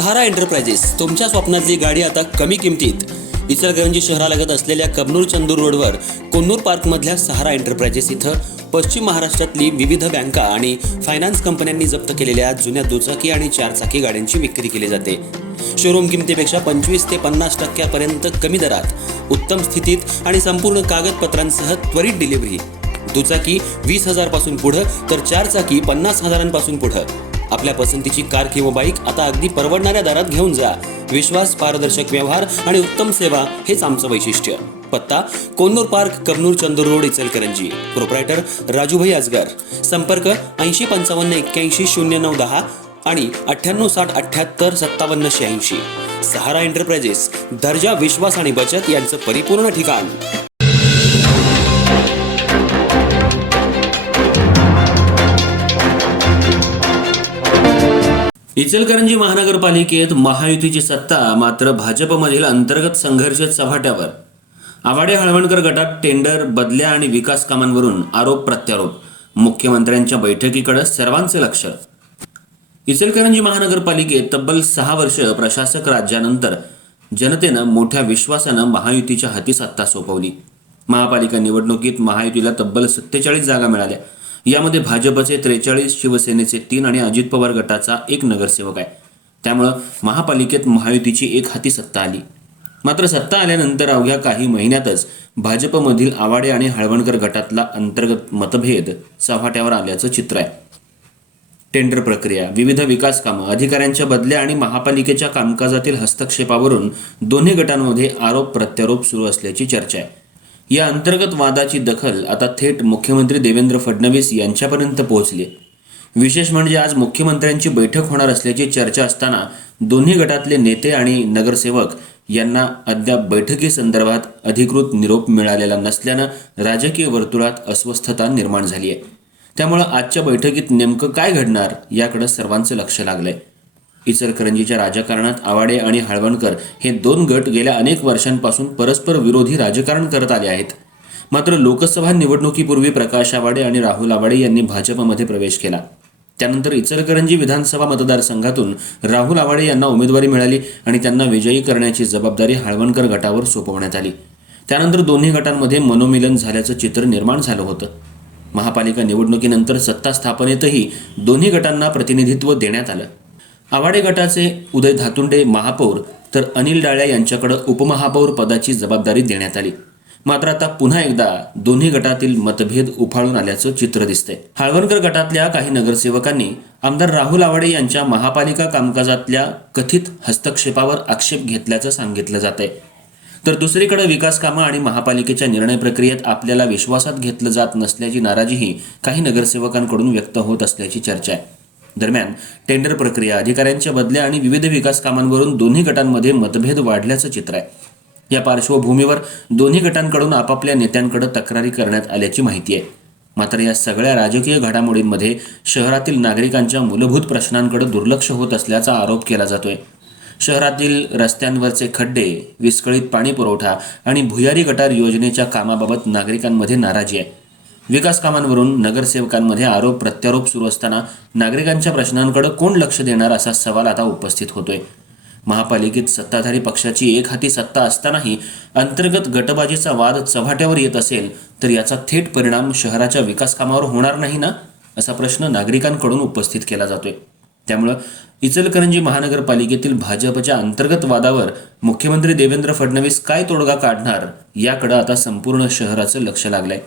सहारा enterprises तुमच्या स्वप्नातली गाडी आता कमी किमतीत. इचलकरंजी शहरालगत असलेल्या कबनूर चंदूर रोडवर कोन्नूर पार्कमधल्या सहारा एंटरप्राइजेस इथं पश्चिम महाराष्ट्रातली विविध बँका आणि फायनान्स कंपन्यांनी जप्त केलेल्या जुन्या दुचाकी आणि चारचाकी गाड्यांची विक्री केली जाते. शोरूम किमतीपेक्षा 25 ते 50% कमी दरात, उत्तम स्थितीत आणि संपूर्ण कागदपत्रांसह त्वरित डिलिव्हरी. दुचाकी 20,000 पासून पुढे तर चारचाकी 50,000 पासून पुढे. आपल्या पसंतीची कार किंवा बाईक आता अगदी परवडणाऱ्या दरात घेऊन जा. विश्वास, पारदर्शक व्यवहार आणि उत्तम सेवा हेच आमचं वैशिष्ट्य. पत्ता Konnur park, Kabnur Chandur road, Ichalkaranji. Proprietor Rajubhai Ajgar. संपर्क 8055810910 आणि 9860785786. सहारा एंटरप्राइजेस, दर्जा, विश्वास आणि बचत यांचं परिपूर्ण ठिकाण. इचलकरंजी महानगरपालिकेत महायुतीची सत्ता, मात्र भाजपमधील अंतर्गत संघर्ष चव्हाट्यावर. आवाडे हळवणकर गटात टेंडर, बदल्या आणि विकास कामांवरून आरोप प्रत्यारोप. मुख्यमंत्र्यांच्या बैठकीकडे सर्वांचे लक्ष. इचलकरंजी महानगरपालिकेत तब्बल 6 वर्ष प्रशासक राज्यानंतर जनतेनं मोठ्या विश्वासानं महायुतीच्या हाती सत्ता सोपवली. महापालिका निवडणुकीत महायुतीला तब्बल 47 जागा मिळाल्या. यामध्ये भाजपचे 43, शिवसेनेचे 3 आणि अजित पवार गटाचा 1 नगरसेवक आहे. त्यामुळं महापालिकेत महायुतीची एक हाती सत्ता आली. मात्र सत्ता आल्यानंतर अवघ्या काही महिन्यातच भाजपमधील आवाडे आणि हळवणकर गटातला अंतर्गत मतभेद चव्हाट्यावर आल्याचं चित्र आहे. टेंडर प्रक्रिया, विविध विकास कामं, अधिकाऱ्यांच्या बदल्या आणि महापालिकेच्या कामकाजातील हस्तक्षेपावरून दोन्ही गटांमध्ये आरोप प्रत्यारोप सुरू असल्याची चर्चा आहे. या अंतर्गत वादाची दखल आता थेट मुख्यमंत्री देवेंद्र फडणवीस यांच्यापर्यंत पोहोचली. विशेष म्हणजे आज मुख्यमंत्र्यांची बैठक होणार असल्याची चर्चा असताना दोन्ही गटातले नेते आणि नगरसेवक यांना अद्याप बैठकीसंदर्भात अधिकृत निरोप मिळालेला नसल्यानं राजकीय वर्तुळात अस्वस्थता निर्माण झाली आहे. त्यामुळे आजच्या बैठकीत नेमकं काय घडणार याकडे सर्वांचं लक्ष लागलंय. इचलकरंजीच्या राजकारणात आवाडे आणि हळवणकर हे 2 गट गेल्या अनेक वर्षांपासून परस्पर विरोधी राजकारण करत आले आहेत. मात्र लोकसभा निवडणुकीपूर्वी प्रकाश आवाडे आणि राहुल आवाडे यांनी भाजपमध्ये प्रवेश केला. त्यानंतर इचलकरंजी विधानसभा मतदारसंघातून राहुल आवाडे यांना उमेदवारी मिळाली आणि त्यांना विजयी करण्याची जबाबदारी हळवणकर गटावर सोपवण्यात आली. त्यानंतर दोन्ही गटांमध्ये मनोमिलन झाल्याचं चित्र निर्माण झालं होतं. महापालिका निवडणुकीनंतर सत्ता स्थापनेतही दोन्ही गटांना प्रतिनिधित्व देण्यात आलं. आवाडे गटाचे उदय धातुंडे महापौर तर अनिल डाळ्या यांच्याकडे उपमहापौर पदाची जबाबदारी देण्यात आली. मात्र आता पुन्हा एकदा दोन्ही गटातील मतभेद उफाळून आल्याचं चित्र दिसतंय. हळवणकर गटातल्या काही नगरसेवकांनी आमदार राहुल आवाडे यांच्या महापालिका कामकाजातल्या कथित हस्तक्षेपावर आक्षेप घेतल्याचं सांगितलं जातंय. तर दुसरीकडे विकास कामं आणि महापालिकेच्या निर्णय प्रक्रियेत आपल्याला विश्वासात घेतलं जात नसल्याची नाराजीही काही नगरसेवकांकडून व्यक्त होत असल्याची चर्चा आहे. दरम्यान टेंडर प्रक्रिया, अधिकाऱ्यांच्या बदल्या आणि विविध विकास कामांवरून दोन्ही गटांमध्ये मतभेद वाढल्याचं चित्र आहे. या पार्श्वभूमीवर दोन्ही गटांकडून आपापल्या नेत्यांकडे तक्रारी करण्यात आल्याची माहिती आहे. मात्र या सगळ्या राजकीय घडामोडींमध्ये शहरातील नागरिकांच्या मूलभूत प्रश्नांकडे दुर्लक्ष होत असल्याचा आरोप केला जातोय. शहरातील रस्त्यांवरचे खड्डे, विस्कळीत पाणी पुरवठा आणि भुयारी गटार योजनेच्या कामाबाबत नागरिकांमध्ये नाराजी आहे. विकास कामांवरून नगरसेवकांमध्ये आरोप प्रत्यारोप सुरू असताना नागरिकांच्या प्रश्नांकडे कोण लक्ष देणार असा सवाल आता उपस्थित होतोय. महापालिकेत सत्ताधारी पक्षाची एक हाती सत्ता असतानाही अंतर्गत गटबाजीचा वाद चव्हाट्यावर येत असेल तर याचा थेट परिणाम शहराच्या विकास कामावर होणार नाही ना, असा प्रश्न नागरिकांकडून उपस्थित केला जातोय. त्यामुळं इचलकरंजी महानगरपालिकेतील भाजपच्या अंतर्गत वादावर मुख्यमंत्री देवेंद्र फडणवीस काय तोडगा काढणार याकडे आता संपूर्ण शहराचं लक्ष लागलंय.